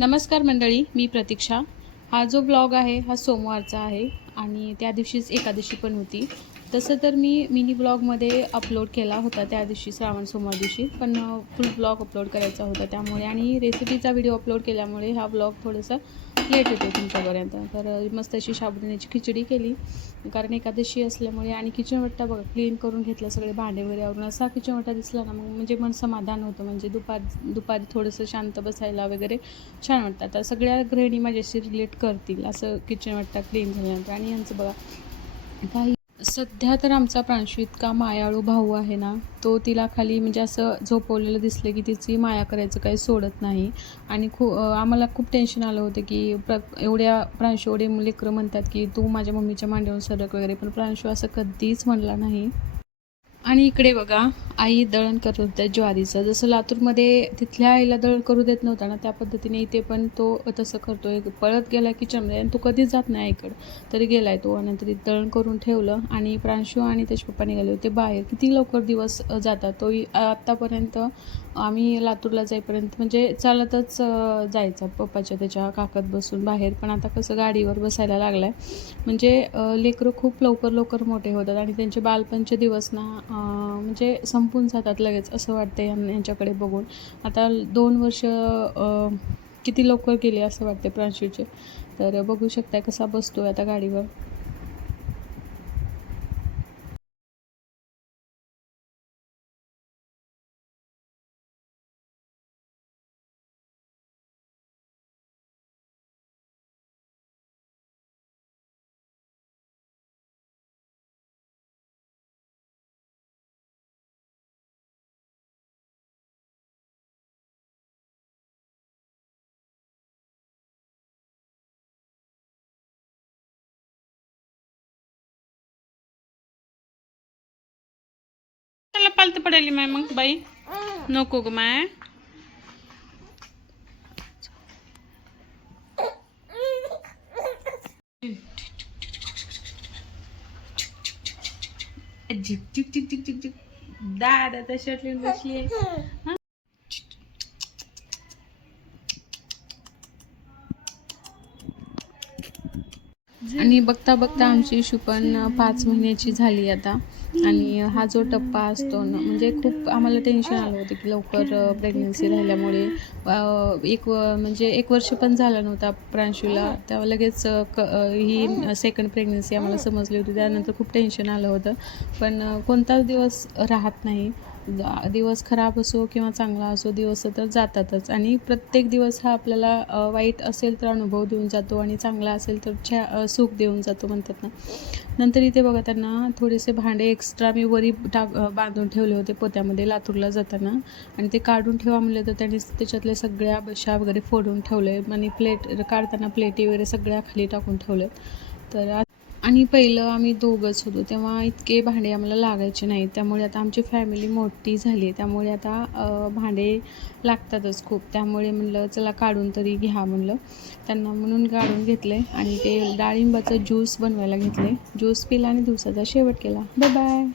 नमस्कार मंडळी, मी प्रतीक्षा। हा जो ब्लॉग आहे हा सोमवारचा आहे आणि त्या दिवशीच एकादशी पण होती। तसं तर मी मिनी ब्लॉगमध्ये अपलोड केला होता त्या दिवशी, श्रावण सोमवार दिवशी, पण फुल ब्लॉग अपलोड करायचा होता त्यामुळे, आणि रेसिपीचा व्हिडिओ अपलोड केल्यामुळे हा ब्लॉग थोडासा लेट येतो तुमच्यापर्यंत। तर मस्त अशी साबुदाण्याची खिचडी केली, कारण एकादशी असल्यामुळे। आणि किचन वट्टा बघा क्लीन करून घेतला, सगळे भांडे वगैरे आवरून। असा किचन वट्टा दिसला ना मग म्हणजे मन समाधान होतं, म्हणजे दुपारी थोडंसं शांत बसायला वगैरे छान वाटतं। आता सगळ्या गृहिणी माझ्याशी रिलेट करतील असं किचन वट्टा क्लीन झाल्यानंतर। आणि यांचं बघा काही सध्या तर आमचा प्रांशू इतका मायाळू भाऊ आहे ना, तो तिला खाली म्हणजे असं झोपवलेलं दिसलं की तिची माया करायचं काही सोडत नाही। आणि आम्हाला खूप टेन्शन आलं होतं की एवढ्या प्रांशू एवढे लेकरं म्हणतात की तू माझ्या मम्मीच्या मांडीवर सरक वगैरे, पण प्रांशू असं कधीच म्हणला नाही। आणि इकडे बघा आई दळण करत होत्या ज्वारीचं। जसं लातूरमध्ये तिथल्या आईला दळण करू देत नव्हता ना, त्या पद्धतीने इथे पण तो तसं करतोय। पळत गेला किचनमध्ये आणि तो कधीच जात नाही आईकडं, तरी गेलाय तो। आणि नंतर दळण करून ठेवलं आणि प्रांशू आणि त्याचे पप्पा निघाले होते बाहेर। किती लवकर दिवस जातात, तो आत्तापर्यंत आम्ही लातूरला जाईपर्यंत म्हणजे चालतच जायचा पप्पाच्या त्याच्या काकत बसून बाहेर, पण आता कसं गाडीवर बसायला लागलाय। म्हणजे लेकरं खूप लवकर मोठे होतात आणि त्यांचे बालपणचे दिवस ना म्हणजे संपून जातात लगेच असं वाटतं यांच्याकडे बघून। आता 2 वर्ष किती लवकर गेले असं वाटते प्रांशूचे। तर बघू शकताय कसा बसतोय आता गाडीवर। त्याला पालत पडायली माय, मग बाई नको ग माय। झिक झिक झिक झिक झिक झिक दादा तर शर्ट लिहून बसली। आणि बघता बघता आमची इशू पण 5 महिन्याची झाली आता। आणि हा जो टप्पा असतो ना, म्हणजे खूप आम्हाला टेन्शन आलं होतं की लवकर प्रेग्नन्सी राहिल्यामुळे म्हणजे 1 वर्ष पण झाला नव्हता प्रांशूला, तेव्हा लगेच ही सेकंड प्रेग्नन्सी आम्हाला समजली होती। त्यानंतर खूप टेन्शन आलं होतं, पण कोणताच दिवस राहत नाही। दिवस खराब असो किंवा चांगला असो, दिवस तर जातातच। आणि प्रत्येक दिवस हा आपल्याला वाईट असेल तर अनुभव देऊन जातो आणि चांगला असेल तर सुख देऊन जातो म्हणतात ना। नंतर इथे बघा त्यांना थोडेसे भांडे एक्स्ट्रा मी वरी बांधून ठेवले होते पोत्यामध्ये लातूरला जाताना, आणि ते काढून ठेवा म्हणले तर त्यांनी त्याच्यातल्या सगळ्या बशा वगैरे फोडून ठेवले आणि प्लेट काढताना प्लेटी वगैरे सगळ्या खाली टाकून ठेवले। तर आणि पहिलं आम्ही दोघंच होतो तेव्हा इतके भांडे आम्हाला लागायचे नाहीत, त्यामुळे आता आमची फॅमिली मोठी झाली आहे, त्यामुळे आता भांडे लागतातच खूप। त्यामुळे म्हणलं चला काढून तरी घ्या म्हणलं त्यांना, म्हणून काढून घेतले। आणि ते डाळिंबाचं ज्यूस बनवायला घेतले, ज्यूस पिला आणि दिवसाचा शेवट केला। Bye bye.